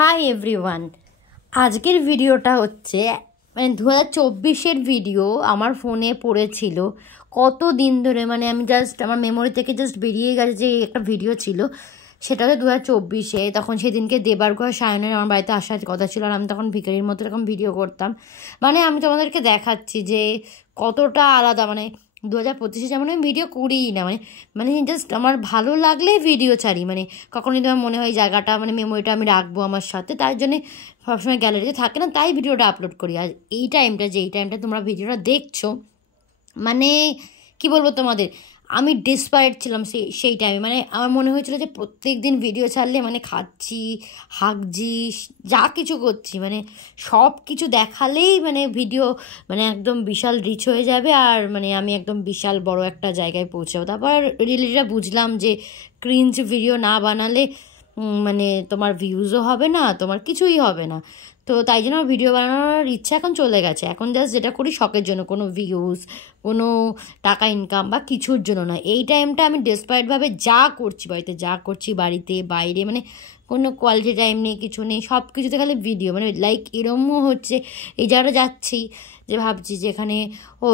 Hi everyone, আজকের ভিডিওটা হচ্ছে মানে 2024-এর ভিডিও। আমার ফোনে পড়েছিল কত দিন ধরে, মানে আমি জাস্ট আমার মেমোরি থেকে জাস্ট বেরিয়ে গেছে যে একটা ভিডিও ছিল, সেটা হচ্ছে 2024-এ। তখন সেদিনকে দেবারঘর সায়নের আমার বাড়িতে আসার কথা ছিল, আর আমি তখন ভিখারির মতো এরকম ভিডিও করতাম। মানে আমি তোমাদেরকে দেখাচ্ছি যে কতটা আলাদা। মানে 2025-এ যেমন আমি ভিডিও করিই না, মানে মানে জাস্ট আমার ভালো লাগলে ভিডিও ছাড়ি। মানে কখনো যদি আমার মনে হয় জায়গাটা মানে মেমোরিটা আমি রাখবো আমার সাথে, তার জন্যে সবসময় গ্যালারিতে থাকে না, তাই ভিডিওটা আপলোড করি। আর এই টাইমটা, যে এই টাইমটা তোমরা ভিডিওটা দেখছো, মানে কি বলবো তোমাদের, আমি ডেসপারেট ছিলাম সেই টাইমে। মানে আমার মনে হয়েছিল যে প্রত্যেক দিন ভিডিও ছাড়লে মানে খাচ্ছি, হাগছি, যা কিছু করছি, মানে সব কিছু দেখালেই মানে ভিডিও মানে একদম বিশাল রিচ হয়ে যাবে, আর মানে আমি একদম বিশাল বড় একটা জায়গায় পৌঁছাবো। তারপর রিয়েলিটিটা বুঝলাম যে ক্রিঞ্জ ভিডিও না বানালে মানে তোমার ভিউজও হবে না, তোমার কিছুই হবে না। তো তাই জন্য ভিডিও বানানোর ইচ্ছা এখন চলে গেছে। এখন জাস্ট যেটা করি শখের জন্য, কোনো ভিউজ, কোনো টাকা ইনকাম বা কিছুর জন্য না। এই টাইমটা আমি ডেসপারেটভাবে যা করছি, বাড়িতে যা করছি, বাড়িতে বাইরে, মানে কোনো কোয়ালিটি টাইম নেই, কিছু নেই, সব কিছুতে খালি ভিডিও। মানে লাইক এরমও হচ্ছে এই জায়গাটা যাচ্ছি যে ভাবছি যে এখানে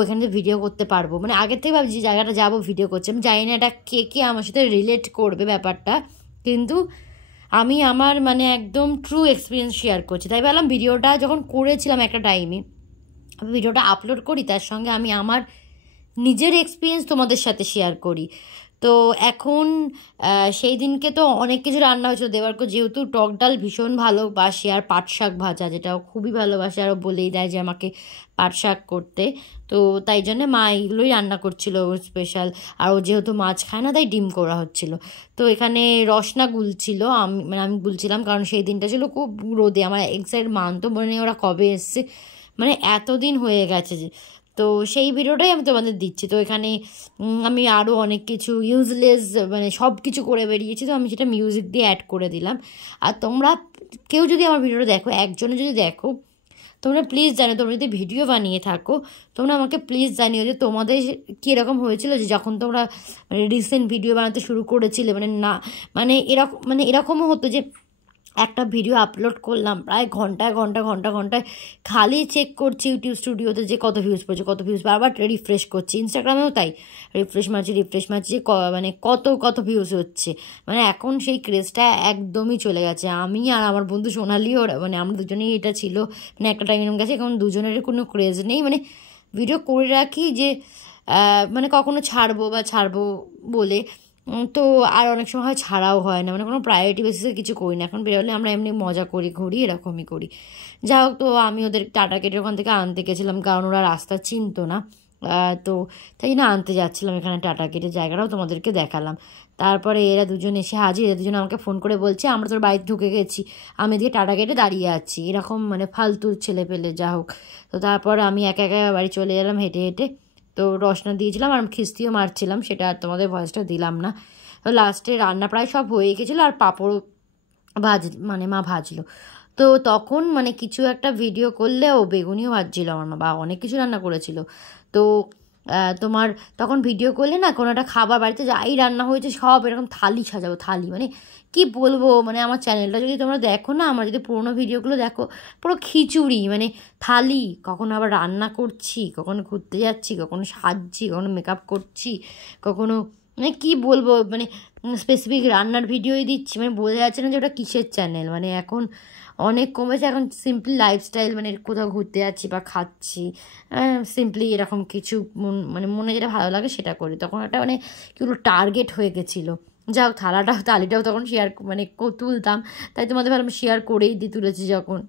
এখানে তো ভিডিও করতে পারবো, মানে আগের থেকে ভাবছি জায়গাটা যাবো, ভিডিও করছি। আমি জানি না এটা কে কে আমার সাথে রিলেট করবে ব্যাপারটা, কিন্তু আমি আমার মানে একদম ট্রু এক্সপিরিয়েন্স শেয়ার করছি। তাই ভাবলাম ভিডিওটা যখন করেছিলাম একটা টাইমে, ভিডিওটা আপলোড করি, তার সঙ্গে আমি আমার নিজের এক্সপিরিয়েন্স তোমাদের সাথে শেয়ার করি। তো এখন সেই দিনকে তো অনেক কিছু রান্না হয়েছিল। দেবার্ক যেহেতু টক ডাল ভীষণ ভালোবাসে, আর পাট শাক ভাজা যেটাও খুবই ভালোবাসে, আরও বলেই দেয় যে আমাকে পাট শাক করতে। তো তাই জন্য মা এইগুলোই রান্না করছিল স্পেশাল। আর ও যেহেতু মাছ খায় না, তাই ডিম করা হচ্ছিল। তো এখানে রসনা গুলছিল, আমি গুলছিলাম, কারণ সেই দিনটা ছিল খুব রোদে। আমার এক্সাক্ট মান তো মনে নেই ওরা কবে এসছে, মানে এতদিন হয়ে গেছে যে। তো সেই ভিডিওটাই আমি তোমাদের দিচ্ছি। তো এখানে আমি আরও অনেক কিছু ইউজলেস মানে সব কিছু করে বেরিয়েছি, তো আমি সেটা মিউজিক দিয়ে অ্যাড করে দিলাম। আর তোমরা কেউ যদি আমার ভিডিওটা দেখো, একজনে যদি দেখো, তোমরা প্লিজ জানো, তোমরা যদি ভিডিও বানিয়ে থাকো, তোমরা আমাকে প্লিজ জানিও যে তোমাদের কীরকম হয়েছিল যে যখন তোমরা মানে রিসেন্ট ভিডিও বানাতে শুরু করেছিলে। মানে এরকমও হতো যে একটা ভিডিও আপলোড করলাম, প্রায় ঘন্টায় খালি চেক করছি ইউটিউব স্টুডিওতে যে কত ভিউজ পড়ছে, বারবার রিফ্রেশ করছি। ইনস্টাগ্রামেও তাই, রিফ্রেশ মারছি যে মানে কত ভিউজ হচ্ছে। মানে এখন সেই ক্রেজটা একদমই চলে গেছে। আমি আর আমার বন্ধু সোনালিও, মানে আমরা দুজনেই এটা ছিল, মানে একটা টাইম এরকম গেছে এখন দুজনের কোনো ক্রেজ নেই। মানে ভিডিও করে রাখি যে মানে কখনো ছাড়বো বলে। তো আর অনেক সময় হয় ছাড়াও হয় না, মানে কোনো প্রায়োরিটি বেসিসে কিছু করি না। এখন বেরোলে আমরা এমনি মজা করি, ঘুরি, এরকমই করি। যাই হোক, তো আমি ওদের টাটা কেটে ওখান থেকে আনতে গেছিলাম, কারণ ওরা রাস্তা চিনতো না। তো তাই জন্য আনতে যাচ্ছিলাম এখানে টাটা কেটে, জায়গাটাও তোমাদেরকে দেখালাম। তারপরে এরা দুজন এসে হাজির। এরা দুজন আমাকে ফোন করে বলছে আমরা তোর বাড়িতে ঢুকে গেছি, আমি এদিকে টাটা কেটে দাঁড়িয়ে আছি। এরকম মানে ফালতু ছেলে পেলে, যা হোক। তো তারপর আমি একা বাড়ি চলে এলাম হেঁটে হেঁটে। তো রসনা দিয়েছিলাম আর খিস্তিও মারছিলাম, সেটা আর তোমাদের ভয়েসটা দিলাম না। তো লাস্টে রান্না প্রায় সব হয়ে গেছিলো, আর পাঁপড়ও মানে মা ভাজলো। তো তখন মানে কিছু একটা ভিডিও করলে ও বেগুনিও ভাজছিল আমার মা, বা অনেক কিছু রান্না করেছিল। তো তোমার তখন ভিডিও করলে না, কোনো একটা খাবার বাড়িতে যাই রান্না হয়েছে সব এরকম থালি সাজাবো, থালি মানে কি বলবো। মানে আমার চ্যানেলটা যদি তোমরা দেখো না, আমার যদি পুরোনো ভিডিওগুলো দেখো, পুরো খিচুড়ি, মানে থালি। কখনো আবার রান্না করছি, কখনো ঘুরতে যাচ্ছি, কখনো সাজছি, কখনো মেকআপ করছি, কখনো মানে কি বলবো, মানে স্পেসিফিক রান্নার ভিডিওই দিচ্ছি। মানে বোঝা যাচ্ছে না যে ওটা কিসের চ্যানেল। মানে এখন অনেক কমেছে, এখন সিম্পলি লাইফস্টাইল, মানে কোথাও ঘুরতে যাচ্ছি বা খাচ্ছি, সিম্পলি এরকম কিছু মানে মনে যেটা ভালো লাগে সেটা করি। তখন একটা মানে কিগুলো টার্গেট হয়ে গেছিলো। যাও, থালিটাও তখন শেয়ার মানে তুলতাম, তাই তোমাদের ভালো শেয়ার করেই তুলেছি যখন।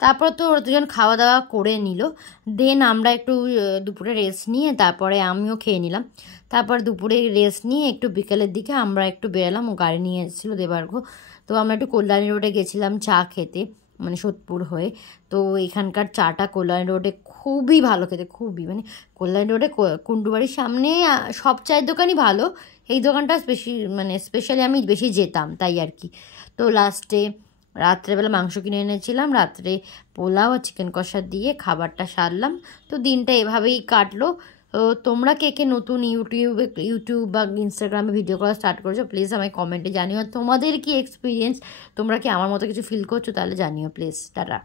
তারপর তো ওরা দুজন খাওয়া দাওয়া করে নিল। দেন আমরা একটু দুপুরে রেস্ট নিয়ে তারপরে আমিও খেয়ে নিলাম। তারপর দুপুরে রেস্ট নিয়ে একটু বিকেলের দিকে আমরা একটু বেরালাম, ও গাড়ি নিয়ে এসেছিলো দেবার্ঘ। তো আমরা একটু কল্যাণী রোডে গেছিলাম চা খেতে, মানে সোদপুর হয়ে। তো এখানকার চাটা কল্যাণী রোডে খুবই ভালো খেতে, খুবই, মানে কল্যাণী রোডে কুণ্ডুবাড়ির সামনে সব চায়ের দোকানই ভালো, এই দোকানটা স্পেশালি আমি বেশি যেতাম তাই আর কি। তো লাস্টে রাত্রেবেলা মাংস কিনে এনেছিলাম, রাত্রে পোলাও আর চিকেন কষা দিয়ে খাবারটা সারলাম। তো দিনটা এভাবেই কাটলো। তো তোমরা কে কে নতুন ইউটিউব বা ইনস্টাগ্রামে ভিডিও করা স্টার্ট করেছো প্লিজ আমায় কমেন্টে জানিও। তোমাদের কি এক্সপিরিয়েন্স, তোমরা কি আমার মতো কিছু ফিল করছো, তাহলে জানিও প্লিজ। টাটা।